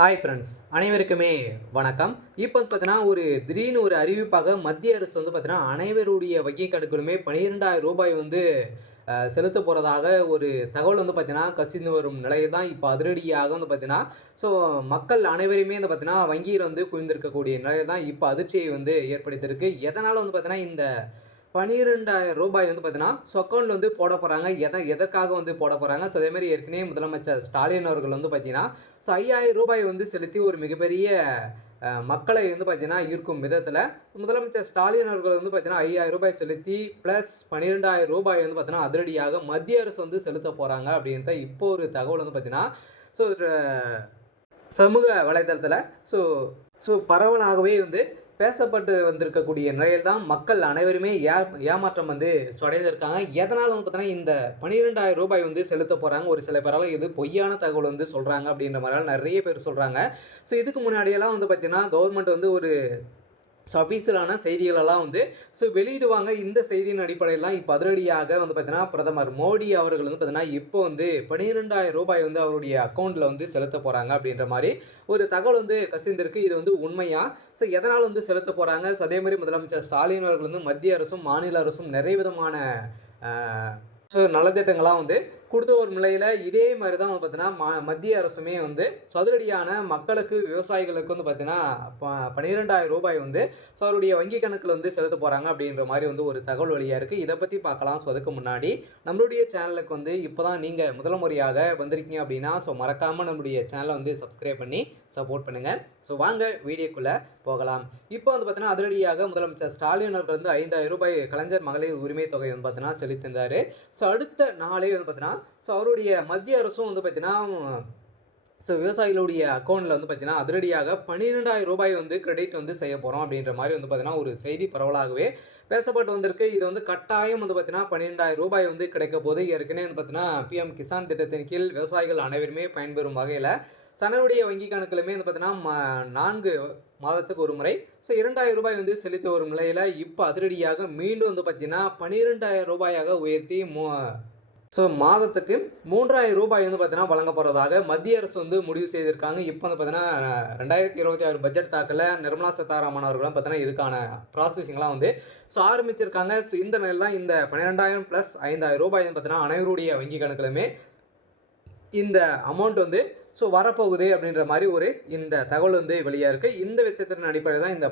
Hi friends, அனைவருக்குமே வணக்கம். இப்போ பார்த்தீங்கன்னா திடீர்னு ஒரு அறிவிப்பாக மத்திய அரசு பார்த்தீங்கன்னா அனைவருடைய வங்கி கணக்குகளுமே ரூ. 12,000 செலுத்த போகிறதாக ஒரு தகவல் பார்த்தீங்கன்னா கசிந்து வரும் நிலையில் தான் இப்போ அதிரடியாக பார்த்தீங்கன்னா ஸோ மக்கள் அனைவருமே பார்த்தீங்கன்னா வங்கியில் குவிந்திருக்கக்கூடிய நிலையில் தான் இப்போ அதிர்ச்சியை ஏற்படுத்தியிருக்கு. எதனால் பார்த்தீங்கன்னா இந்த ரூ. 12,000 பார்த்தீங்கன்னா அக்கௌண்ட்ல போட போகிறாங்க. எதற்காக போட போகிறாங்க. ஸோ அதேமாதிரி ஏற்கனவே முதலமைச்சர் ஸ்டாலின் அவர்கள் பார்த்தீங்கன்னா ஸோ ரூ. 5,000 செலுத்தி ஒரு மிகப்பெரிய மக்களை பார்த்தீங்கன்னா ஈர்க்கும் விதத்தில் முதலமைச்சர் ஸ்டாலின் அவர்கள் பார்த்தீங்கன்னா ரூ. 5,000 செலுத்தி ப்ளஸ் ரூ. 12,000 பார்த்தீங்கன்னா அதிரடியாக மத்திய அரசு செலுத்த போகிறாங்க அப்படின்ற இப்போ ஒரு தகவல் பார்த்தீங்கன்னா ஸோ சமூக வலைதளத்தில் ஸோ ஸோ பரவலாகவே பேசப்பட்டு வந்திருக்கக்கூடிய நிலையில் தான் மக்கள் அனைவருமே ஏமாற்றம் அடைந்திருக்காங்க. எதனால் பார்த்தீங்கன்னா இந்த ரூ. 12,000 செலுத்த போகிறாங்க. ஒரு சில பேரால் இது பொய்யான தகவல் சொல்கிறாங்க அப்படின்ற மாதிரிலாம் நிறைய பேர் சொல்கிறாங்க. ஸோ இதுக்கு முன்னாடியெல்லாம் பார்த்தீங்கன்னா கவர்மெண்ட் ஒரு அஃபீஷியலான செய்திகளெல்லாம் ஸோ வெளியிடுவாங்க. இந்த செய்தியின் அடிப்படையில் தான் இப்போ அதிரடியாக பார்த்தீங்கன்னா பிரதமர் மோடி அவர்கள் பார்த்தீங்கன்னா இப்போ ரூ. 12,000 அவருடைய அக்கௌண்ட்டில் செலுத்த போகிறாங்க அப்படின்ற மாதிரி ஒரு தகவல் கசிந்திருக்கு. இது உண்மையா? ஸோ எதனால் செலுத்த போகிறாங்க? ஸோ அதே மாதிரி முதலமைச்சர் ஸ்டாலின் அவர்கள் மத்திய அரசும் மாநில அரசும் நிறைய விதமான ஸோ நலத்திட்டங்களாம் கொடுத்த ஒரு நிலையில் இதே மாதிரி தான் பார்த்தீங்கன்னா மத்திய அரசுமே சதுரடியான மக்களுக்கு விவசாயிகளுக்கு பார்த்தீங்கன்னா ரூ. 12,000 ஸோ அவருடைய வங்கி கணக்கில் செலுத்த போகிறாங்க அப்படின்ற மாதிரி ஒரு தகவல் வழியாக இருக்குது. இதை பற்றி பார்க்கலாம். ஸோ அதுக்கு முன்னாடி நம்மளுடைய சேனலுக்கு இப்போ தான் நீங்கள் முதல் முறையாக வந்திருக்கீங்க அப்படின்னா ஸோ மறக்காமல் நம்மளுடைய சேனலை சப்ஸ்கிரைப் பண்ணி சப்போர்ட் பண்ணுங்கள். ஸோ வாங்க வீடியோக்குள்ளே போகலாம். இப்போ பார்த்தீங்கன்னா அதிரடியாக முதலமைச்சர் ஸ்டாலின் அவர்கள் ரூ. 5,000 கலைஞர் மகளிர் உரிமை தொகை பார்த்தீங்கன்னா செலுத்தியிருந்தார். ஸோ அடுத்த நாளே பார்த்தீங்கன்னா ஸோ அவருடைய மத்திய அரசும் பார்த்தீங்கன்னா ஸோ விவசாயிகளுடைய அக்கௌண்ட்டில் பார்த்தீங்கன்னா அதிரடியாக ரூ. 12,000 கிரெடிட் செய்ய போகிறோம் அப்படின்ற மாதிரி பார்த்தீங்கன்னா ஒரு செய்தி பரவலாகவே பேசப்பட்டு வந்திருக்கு. இது கட்டாயம் பார்த்தீங்கன்னா ரூ. 12,000 கிடைக்க போது. ஏற்கனவே பார்த்தீங்கன்னா PM கிசான் திட்டத்தின் கீழ் விவசாயிகள் அனைவருமே பயன்பெறும் வகையில் சனருடைய வங்கி கணக்கிலுமே பார்த்தீங்கன்னா 4 மாதத்துக்கு ஒரு முறை ஸோ ரூ. 2,000 செலுத்தி வரும் நிலையில் இப்போ அதிரடியாக மீண்டும் பார்த்தீங்கன்னா ரூ. 12,000 உயர்த்தி ஸோ மாதத்துக்கு ரூ. 3,000 பார்த்தீங்கன்னா வழங்கப்படுறதாக மத்திய அரசு முடிவு செய்திருக்காங்க. இப்போ பார்த்தீங்கன்னா 2026 பட்ஜெட் தாக்கல நிர்மலா சீதாராமன் அவர்களும் பார்த்தீங்கன்னா இதுக்கான ப்ராசஸிங்லாம் ஸோ ஆரம்பிச்சிருக்காங்க. ஸோ இந்த நிலையில் தான் இந்த 12,000 ப்ளஸ் ரூ. 5,000 பார்த்தீங்கன்னா அனைவருடைய வங்கி கணக்கிலுமே இந்த அமௌண்ட் ஸோ வரப்போகுது அப்படின்ற மாதிரி இந்த தகவல் வெளியாக இருக்குது. இந்த விஷயத்தின் அடிப்படையில் தான் இந்த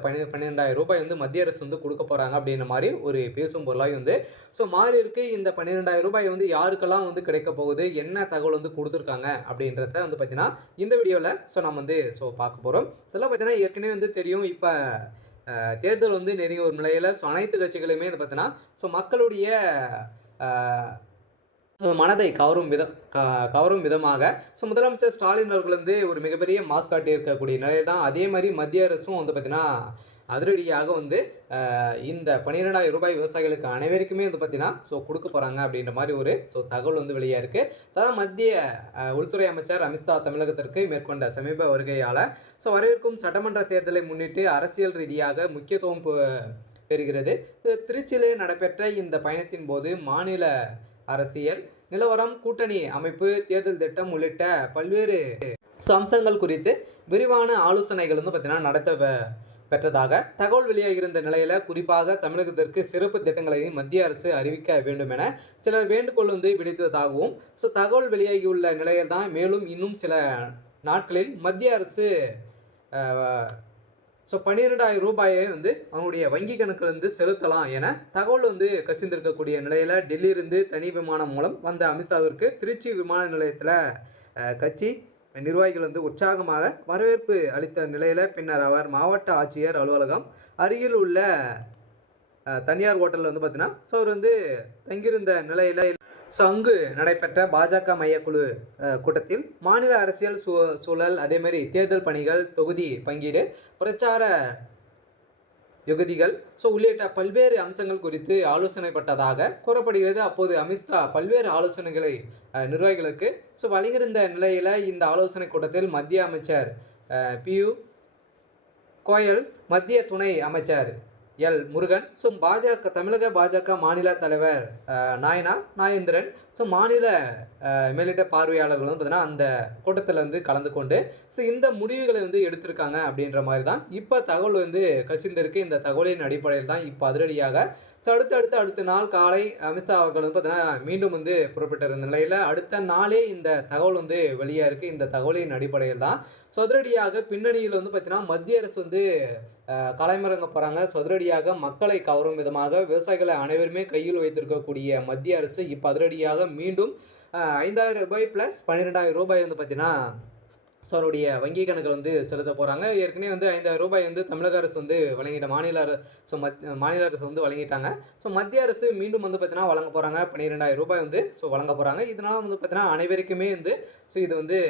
ரூ. 12,000 மத்திய அரசு கொடுக்க போகிறாங்க அப்படின்ற மாதிரி பேசும் பொருளாக ஸோ மாறி இருக்குது. இந்த ரூ. 12,000 யாருக்கெல்லாம் கிடைக்க போகுது, என்ன தகவல் கொடுத்துருக்காங்க அப்படின்றத பார்த்தீங்கன்னா இந்த வீடியோவில் ஸோ நம்ம ஸோ பார்க்க போகிறோம். சில பார்த்தீங்கன்னா ஏற்கனவே தெரியும். இப்போ தேர்தல் நெருங்கி ஒரு நிலையில் ஸோ அனைத்து கட்சிகளுமே பார்த்தீங்கன்னா ஸோ மக்களுடைய மனதை கவரும் விதமாக ஸோ முதலமைச்சர் ஸ்டாலின் அவர்கள் ஒரு மிகப்பெரிய மாஸ் காட்டி இருக்கக்கூடிய நிலையில் தான் அதே மாதிரி மத்திய அரசும் பார்த்தீங்கன்னா அதிரடியாக இந்த ரூ. 12,000 விவசாயிகளுக்கு அனைவருக்குமே பார்த்தீங்கன்னா ஸோ கொடுக்க போகிறாங்க அப்படின்ற மாதிரி ஸோ தகவல் வெளியாக இருக்குது. ஸோ மத்திய உள்துறை அமைச்சர் அமித்ஷா தமிழகத்திற்கு மேற்கொண்ட சமீப வருகையால் ஸோ வரவிருக்கும் சட்டமன்ற தேர்தலை முன்னிட்டு அரசியல் ரீதியாக முக்கியத்துவம் பெறுகிறது. திருச்சியிலே நடைபெற்ற இந்த பயணத்தின் போது மாநில அரசியல் நிலவரம், கூட்டணி அமைப்பு, தேர்தல் திட்டம் உள்ளிட்ட பல்வேறு அம்சங்கள் குறித்து விரிவான ஆலோசனைகள் பார்த்தீங்கன்னா நடத்த பெற்றதாக தகவல் வெளியாகியிருந்த நிலையில் குறிப்பாக தமிழகத்திற்கு சிறப்பு திட்டங்களை மத்திய அரசு அறிவிக்க வேண்டும் என சிலர் வேண்டுகோள் விடுத்ததாகவும் ஸோ தகவல் வெளியாகியுள்ள நிலையில் தான் மேலும் இன்னும் சில நாட்களில் மத்திய அரசு ஸோ ரூ. 12,000 அவங்களுடைய வங்கி கணக்கிலிருந்து செலுத்தலாம் என தகவல் கசிந்திருக்கக்கூடிய நிலையில் டெல்லியிலிருந்து தனி விமானம் மூலம் வந்த அமித்ஷாவிற்கு திருச்சி விமான நிலையத்தில் கட்சி நிர்வாகிகள் உற்சாகமாக வரவேற்பு அளித்த நிலையில் பின்னர் அவர் மாவட்ட ஆட்சியர் அலுவலகம் அருகில் உள்ள தனியார் ஹோட்டலில் பார்த்தீங்கன்னா ஸோ அவர் தங்கியிருந்த நிலையில் ஸோ அங்கு நடைபெற்ற பாஜக மையக்குழு கூட்டத்தில் மாநில அரசியல் சூழல், அதேமாதிரி தேர்தல் பணிகள், தொகுதி பங்கீடு, பிரச்சார யுகதிகள் ஸோ உள்ளிட்ட பல்வேறு அம்சங்கள் குறித்து ஆலோசனைப்பட்டதாக கூறப்படுகிறது. அப்போது அமித்ஷா பல்வேறு ஆலோசனைகளை நிர்வாகிகளுக்கு ஸோ வழங்கியிருந்த நிலையில் இந்த ஆலோசனை கூட்டத்தில் மத்திய அமைச்சர் பியூ கோயல், மத்திய துணை அமைச்சர் எல். முருகன். ஸோ பாஜக தமிழக பாஜக மாநில தலைவர் நாயனார் நாகேந்திரன். ஸோ மாநில மேலிட்ட பார்வையாளர்கள் வந்து பார்த்தீங்கன்னா அந்த கூட்டத்தில் வந்து கலந்து கொண்டு ஸோ இந்த முடிவுகளை வந்து எடுத்திருக்காங்க அப்படின்ற மாதிரி தான் இப்போ தகவல் வந்து கசிந்திருக்கு. இந்த தகவலின் அடிப்படையில் தான் இப்போ அதிரடியாக ஸோ அடுத்த நாள் காலை அமித்ஷா அவர்கள் வந்து பார்த்தீங்கன்னா மீண்டும் வந்து புறப்பட்டிருந்த நிலையில் அடுத்த நாளே இந்த தகவல் வந்து வெளியாக இருக்குது. இந்த தகவலின் அடிப்படையில் தான் ஸோ அதிரடியாக பின்னணியில் வந்து பார்த்தீங்கன்னா மத்திய அரசு வந்து களமிறங்க போகிறாங்க. ஸோ அதிரடியாக மக்களை கவரும் விதமாக விவசாயிகளை அனைவருமே கையில் வைத்திருக்கக்கூடிய மத்திய அரசு இப்போ அதிரடியாக மீண்டும் ரூ. 5,000 ப்ளஸ் ரூ. 12,000 வந்து பார்த்தீங்கன்னா ஸோ அவருடைய வங்கி கணக்கில் வந்து செலுத்த போகிறாங்க. ஏற்கனவே வந்து ரூ. 5,000 வந்து தமிழக அரசு வந்து வழங்கிட்ட மாநில அரசு வந்து வழங்கிட்டாங்க. ஸோ மத்திய அரசு மீண்டும் வந்து பார்த்தீங்கன்னா வழங்க போகிறாங்க. ரூ. 12,000 வந்து ஸோ வழங்க போகிறாங்க. இதனால் வந்து பார்த்தீங்கன்னா அனைவருக்குமே வந்து ஸோ இது வந்து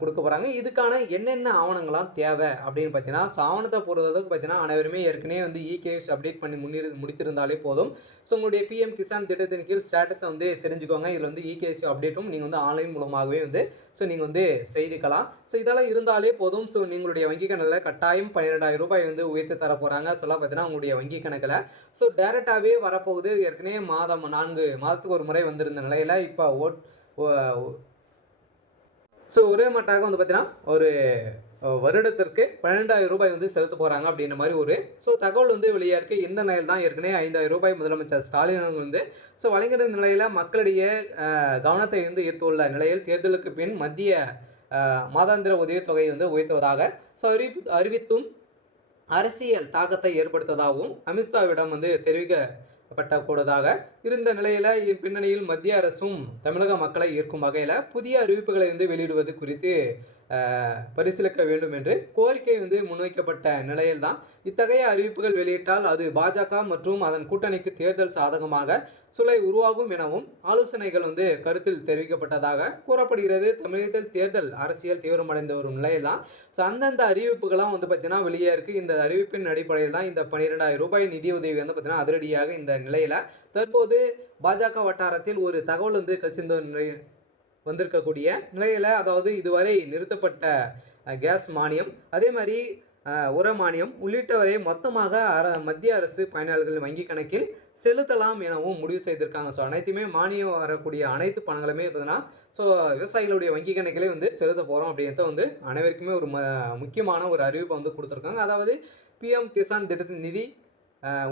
கொடுக்க போகிறாங்க. இதுக்கான என்னென்ன ஆவணங்கள்லாம் தேவை அப்படின்னு பார்த்தீங்கன்னா ஸோ ஆவணத்தை பொறுத்தளவுக்கு பார்த்தீங்கன்னா அனைவருமே ஏற்கனவே வந்து இகேஎஸ் அப்டேட் பண்ணி முடித்திருந்தாலே போதும். ஸோ உங்களுடைய பிஎம் கிசான் திட்டத்தின் கீழ் ஸ்டேட்டஸை வந்து தெரிஞ்சுக்கோங்க. இதில் வந்து இகேஎஸ் அப்டேட்டும் நீங்கள் வந்து ஆன்லைன் மூலமாகவே வந்து ஸோ நீங்கள் வந்து செய்திக்கலாம். ஸோ இதெல்லாம் இருந்தாலே போதும். ஸோ உங்களுடைய வங்கி கணக்கில் கட்டாயம் ரூ. 12,000 வந்து உயர்த்தி தர போகிறாங்க. சொல்ல பார்த்தீங்கன்னா உங்களுடைய வங்கி கணக்கில் ஸோ டேரெக்டாகவே வரப்போகுது. ஏற்கனவே 4 மாதத்துக்கு ஒரு முறை வந்திருந்த நிலையில் இப்போ ஸோ ஒரே மட்டாக வந்து பார்த்தீங்கன்னா ஒரு வருடத்திற்கு ரூ. 12,000 வந்து செலுத்த போகிறாங்க அப்படின்ற மாதிரி ஒரு ஸோ தகவல் வந்து வெளியாக இருக்குது. இந்த நிலையில் தான் ஏற்கனவே ரூ. 5,000 முதலமைச்சர் ஸ்டாலின் வந்து ஸோ வழங்கின நிலையில் மக்களிடையே கவனத்தை வந்து ஈர்த்துள்ள நிலையில் தேர்தலுக்கு பின் மத்திய மாதாந்திர உதவித்தொகை வந்து உயர்த்துவதாக ஸோ அறிவித்தும் அரசியல் தாக்கத்தை ஏற்படுத்துவதாகவும் அமித்ஷாவிடம் வந்து தெரிவிக்கப்படக்கூடதாக இருந்த நிலையில் பின்னணியில் மத்திய அரசும் தமிழக மக்களை ஈர்க்கும் வகையில் புதிய அறிவிப்புகளை வந்து வெளியிடுவது குறித்து பரிசீலிக்க வேண்டும் என்று கோரிக்கை வந்து முன்வைக்கப்பட்ட நிலையில்தான் இத்தகைய அறிவிப்புகள் வெளியிட்டால் அது பாஜக மற்றும் அதன் கூட்டணிக்கு தேர்தல் சாதகமாக சூழலை உருவாகும் எனவும் ஆலோசனைகள் வந்து கருத்தில் தெரிவிக்கப்பட்டதாக கூறப்படுகிறது. தமிழகத்தில் தேர்தல் அரசியல் தீவிரமடைந்த வரும் நிலையில் தான் ஸோ அந்தந்த அறிவிப்புகளாம் வந்து பார்த்தீங்கன்னா வெளியே இருக்குது. இந்த அறிவிப்பின் அடிப்படையில் தான் இந்த ரூ. 12,000 நிதியுதவி வந்து பார்த்தீங்கன்னா அதிரடியாக இந்த நிலையில் தற்போது பாஜக வட்டாரத்தில் ஒரு தகவல் வந்து கசிந்த வந்திருக்கக்கூடிய நிலையில் அதாவது இதுவரை நிறுத்தப்பட்ட கேஸ் மானியம் அதே மாதிரி உர மானியம் உள்ளிட்டவரை மொத்தமாக மத்திய அரசு பயனாளர்கள் வங்கி கணக்கில் செலுத்தலாம் எனவும் முடிவு செய்திருக்காங்க. ஸோ அனைத்துமே மானியம் வரக்கூடிய அனைத்து பணங்களுமே பார்த்தீங்கன்னா ஸோ விவசாயிகளுடைய வங்கி கணக்கிலே வந்து செலுத்த போகிறோம் அப்படின்றத வந்து அனைவருக்குமே ஒரு முக்கியமான ஒரு அறிவிப்பை வந்து கொடுத்துருக்காங்க. அதாவது பிஎம் கிசான் திட்டத்தின் நிதி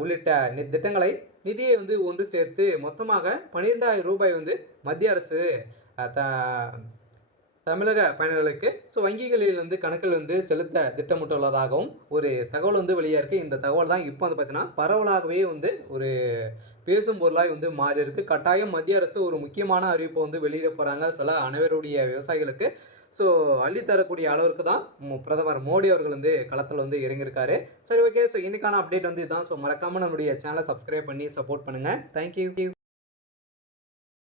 உள்ளிட்ட திட்டங்களை நிதியை வந்து ஒன்று சேர்த்து மொத்தமாக ரூ. 12,000 வந்து மத்திய அரசு தமிழக பயனாளர்களுக்கு ஸோ வங்கிகளில் வந்து கணக்கில் வந்து செலுத்த திட்டமிட்டுள்ளதாகவும் ஒரு தகவல் வந்து வெளியாக இருக்குது. இந்த தகவல் தான் இப்போ வந்து பார்த்தீங்கன்னா பரவலாகவே வந்து ஒரு பேசும் பொருளாக வந்து மாறி இருக்குது. கட்டாயம் மத்திய அரசு ஒரு முக்கியமான அறிவிப்பை வந்து வெளியிட போகிறாங்க. சில அனைவருடைய விவசாயிகளுக்கு ஸோ அள்ளித்தரக்கூடிய அளவிற்கு தான் பிரதமர் மோடி அவர்கள் வந்து களத்தில் வந்து இறங்கியிருக்காரு. சரி, ஓகே. ஸோ இன்றைக்கான அப்டேட் வந்து இதுதான். ஸோ மறக்காமல் நம்மளுடைய சேனலை சப்ஸ்கிரைப் பண்ணி சப்போர்ட் பண்ணுங்கள். தேங்க்யூ.